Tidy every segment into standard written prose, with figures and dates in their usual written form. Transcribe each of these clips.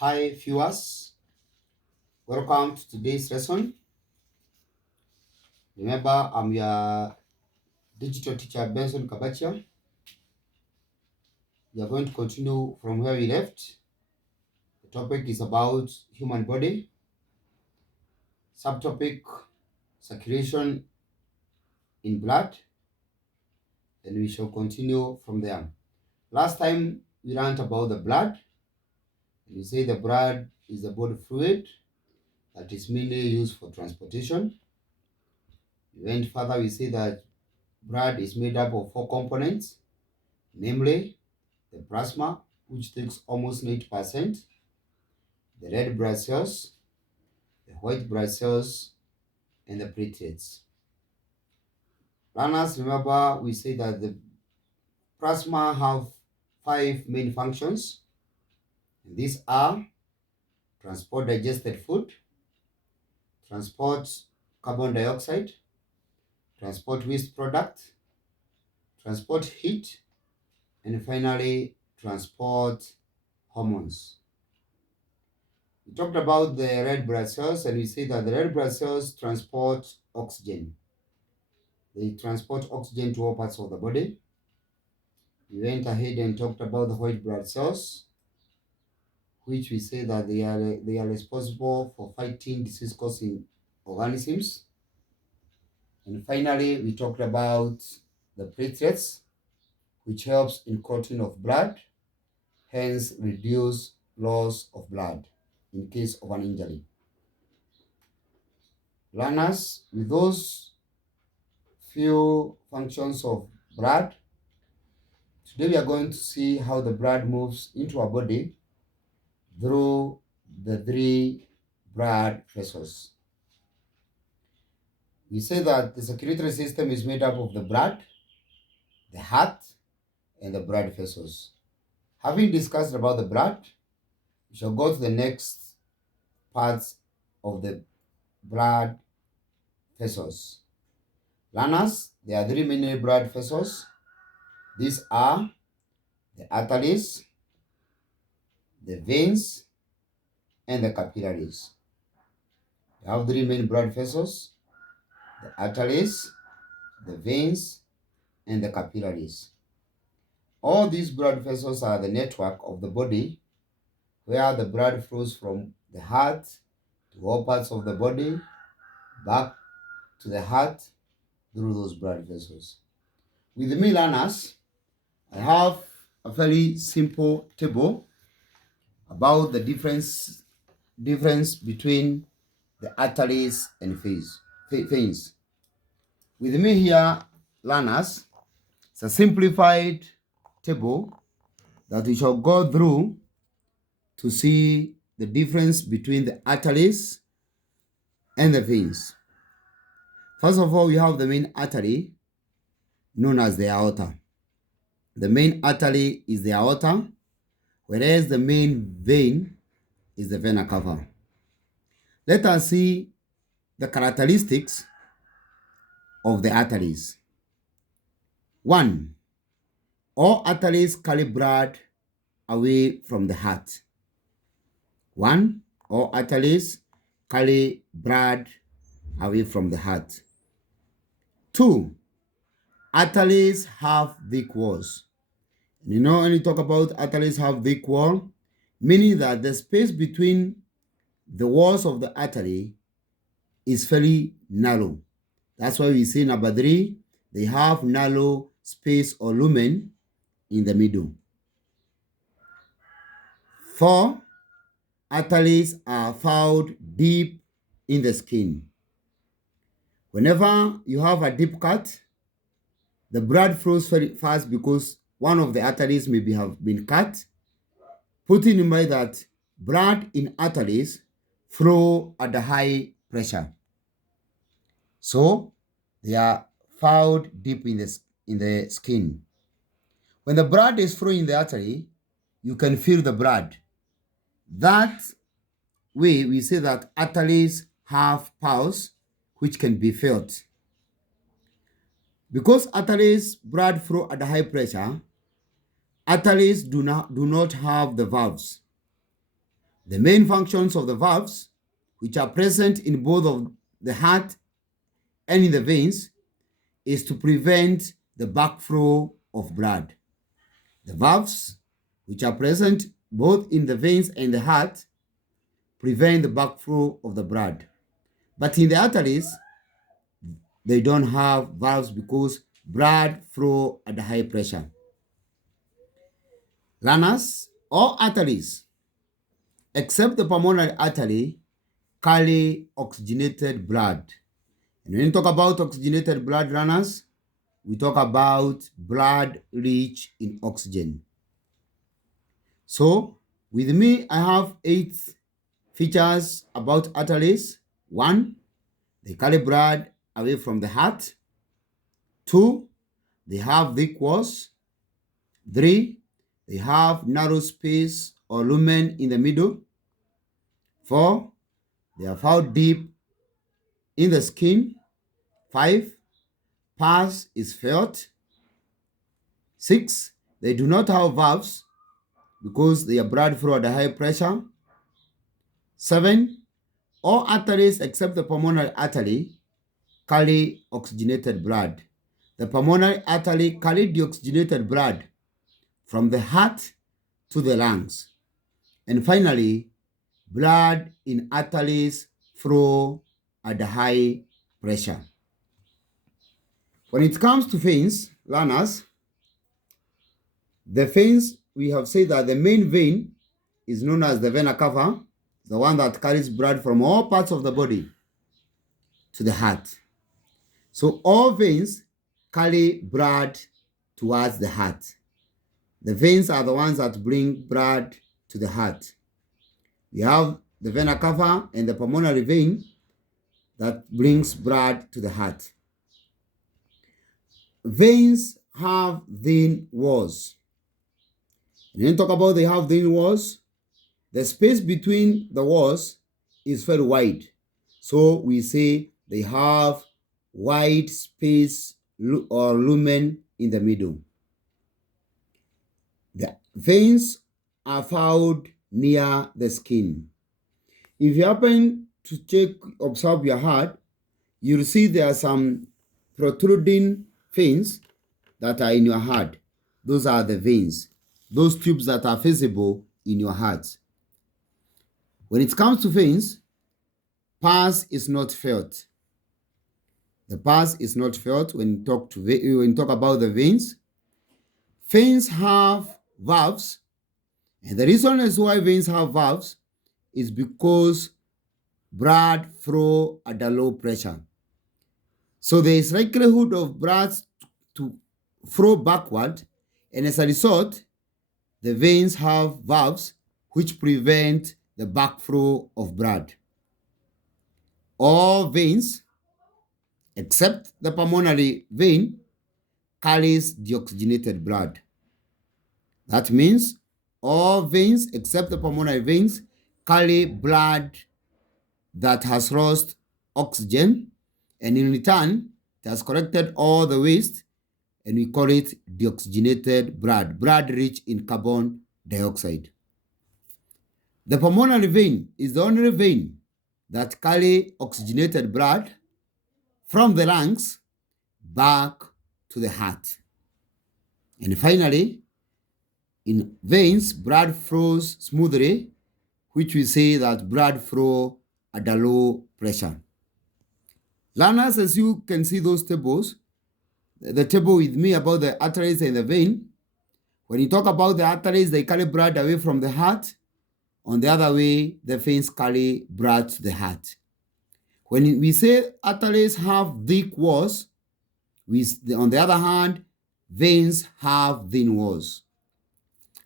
Hi viewers, welcome to today's lesson. Remember, I'm your Digital Teacher Benson Kabachia. We are going to continue from where we left. The topic is about human body. Subtopic, circulation in blood. Then we shall continue from there. Last time we learned about the blood. We say the blood is the body fluid that is mainly used for transportation. We went further, we say that blood is made up of four components, namely the plasma, which takes almost 90%, the red blood cells, the white blood cells, and the platelets. Learners, remember we say that the plasma have five main functions. And these are transport digested food, transport carbon dioxide, transport waste product, transport heat, and finally transport hormones. We talked about the red blood cells, and we say that the red blood cells transport oxygen. They transport oxygen to all parts of the body. We went ahead and talked about the white blood cells, which we say that they are responsible for fighting disease-causing organisms. And finally, we talked about the platelets, which helps in clotting of blood, hence reduce loss of blood in case of an injury. Learners, with those few functions of blood, today we are going to see how the blood moves into our body through the three blood vessels. We say that the circulatory system is made up of the blood, the heart, and the blood vessels. Having discussed about the blood, we shall go to the next parts of the blood vessels. Learners, there are three main blood vessels. These are the arteries, the veins, and the capillaries. We have three main blood vessels: the arteries, the veins, and the capillaries. All these blood vessels are the network of the body where the blood flows from the heart to all parts of the body, back to the heart through those blood vessels. With me, learners, I have a very simple table about the difference between the arteries and veins. With me here, learners, it's a simplified table that we shall go through to see the difference between the arteries and the veins. First of all, we have the main artery known as the aorta. The main artery is the aorta, whereas the main vein is the vena cava. Let us see the characteristics of the arteries. 1. All arteries carry blood away from the heart. 1. All arteries carry blood away from the heart. 2. Arteries have thick walls. You know, when you talk about arteries have thick wall, meaning that the space between the walls of the artery is very narrow. That's why we say number 3, they have narrow space or lumen in the middle. 4, arteries are found deep in the skin. Whenever you have a deep cut, the blood flows very fast because one of the arteries may have been cut, putting in mind that blood in arteries flow at a high pressure. So they are found deep in the skin. When the blood is flowing in the artery, you can feel the blood. That way, we say that arteries have pulse, which can be felt. Because arteries blood flow at a high pressure, arteries do not have the valves. The main functions of the valves, which are present in both of the heart and in the veins, is to prevent the backflow of blood. The valves, which are present both in the veins and the heart, prevent the backflow of the blood. But in the arteries, they don't have valves because blood flow at a high pressure. Learners, all arteries, except the pulmonary artery, carry oxygenated blood. And when we talk about oxygenated blood, runners, we talk about blood rich in oxygen. So, with me, I have 8 features about arteries. 1, they carry blood away from the heart. 2, they have thick walls. 3, they have narrow space or lumen in the middle. 4, they are found deep in the skin. 5, pars is felt. 6, they do not have valves because their blood flow at a high pressure. 7, all arteries except the pulmonary artery carry oxygenated blood. The pulmonary artery carries the oxygenated blood from the heart to the lungs. And finally, blood in arteries flow at a high pressure. When it comes to veins, learners, the veins, we have said that the main vein is known as the Vena Cava, the one that carries blood from all parts of the body to the heart. So all veins carry blood towards the heart. The veins are the ones that bring blood to the heart. We have the Vena Cava and the pulmonary vein that brings blood to the heart. Veins have thin walls. And when we talk about they have thin walls, the space between the walls is very wide. So we say they have wide space or lumen in the middle. The veins are found near the skin. If you happen to observe your heart, you'll see there are some protruding veins that are in your heart. Those are the veins, those tubes that are visible in your heart. When it comes to veins, pulse is not felt. The pulse is not felt when you talk about the veins. Veins have valves, and the reason is why veins have valves is because blood flow at a low pressure. So there is likelihood of blood to flow backward, and as a result, the veins have valves which prevent the backflow of blood. All veins, except the pulmonary vein, carries deoxygenated blood. That means all veins, except the pulmonary veins, carry blood that has lost oxygen, and in return, it has collected all the waste, and we call it deoxygenated blood, blood rich in carbon dioxide. The pulmonary vein is the only vein that carry oxygenated blood from the lungs back to the heart. And finally, in veins, blood flows smoothly, which we say that blood flow at a low pressure. Learners, as you can see those tables, the table with me about the arteries and the vein, when you talk about the arteries, they carry blood away from the heart. On the other way, the veins carry blood to the heart. When we say arteries have thick walls, on the other hand, veins have thin walls.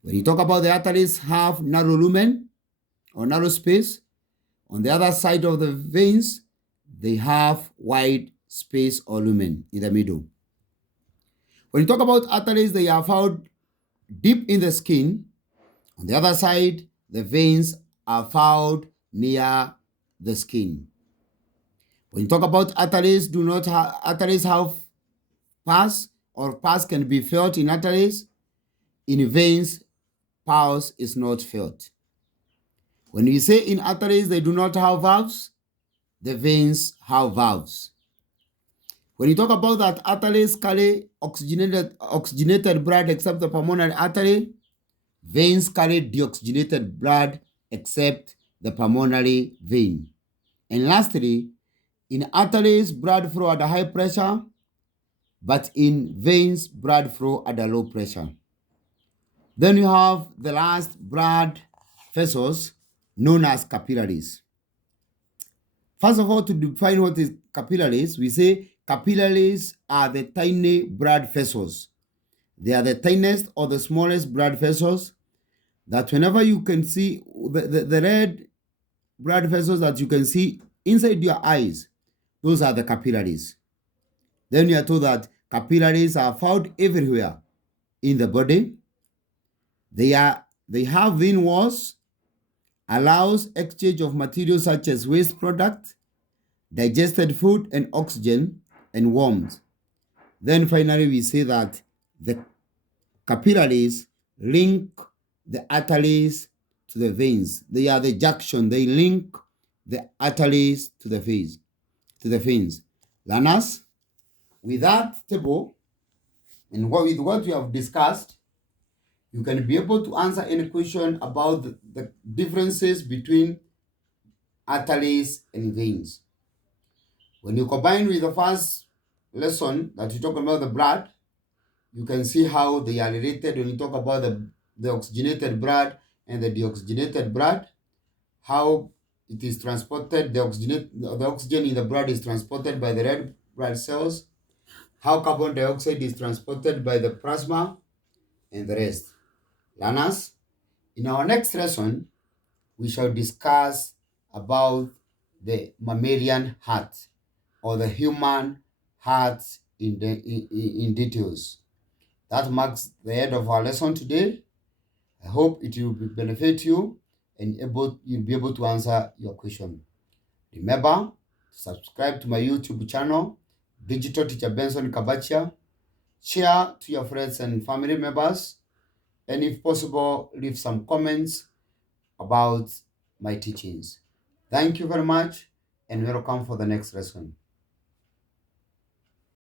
When you talk about the arteries have narrow lumen or narrow space, on the other side of the veins, they have wide space or lumen in the middle. When you talk about arteries, they are found deep in the skin. On the other side, the veins are found near the skin. When you talk about arteries, arteries have pulse, or pulse can be felt in arteries. In veins, pulse is not felt. When we say in arteries they do not have valves, the veins have valves. When you talk about that arteries carry oxygenated blood except the pulmonary artery, veins carry deoxygenated blood except the pulmonary vein. And lastly, in arteries, blood flow at a high pressure, but in veins, blood flow at a low pressure. Then you have the last blood vessels known as capillaries. First of all, to define what is capillaries, we say capillaries are the tiny blood vessels. They are the tiniest or the smallest blood vessels that whenever you can see the red blood vessels that you can see inside your eyes, those are the capillaries. Then you are told that capillaries are found everywhere in the body. They have thin walls, allows exchange of materials such as waste product, digested food and oxygen and warmth. Then finally we say that the capillaries link the arteries to the veins. They are the junction. They link the arteries to the veins. Learners, with that table and with what we have discussed, you can be able to answer any question about the differences between arteries and veins. When you combine with the first lesson that you talk about the blood, you can see how they are related when you talk about the oxygenated blood and the deoxygenated blood, how it is transported, the oxygen in the blood is transported by the red blood cells, how carbon dioxide is transported by the plasma, and the rest. Learners, in our next lesson, we shall discuss about the mammalian heart or the human heart in details. That marks the end of our lesson today. I hope it will benefit you and you'll be able to answer your question. Remember to subscribe to my YouTube channel, Digital Teacher Benson Kabachia. Share to your friends and family members, and if possible, leave some comments about my teachings. Thank you very much and welcome for the next lesson.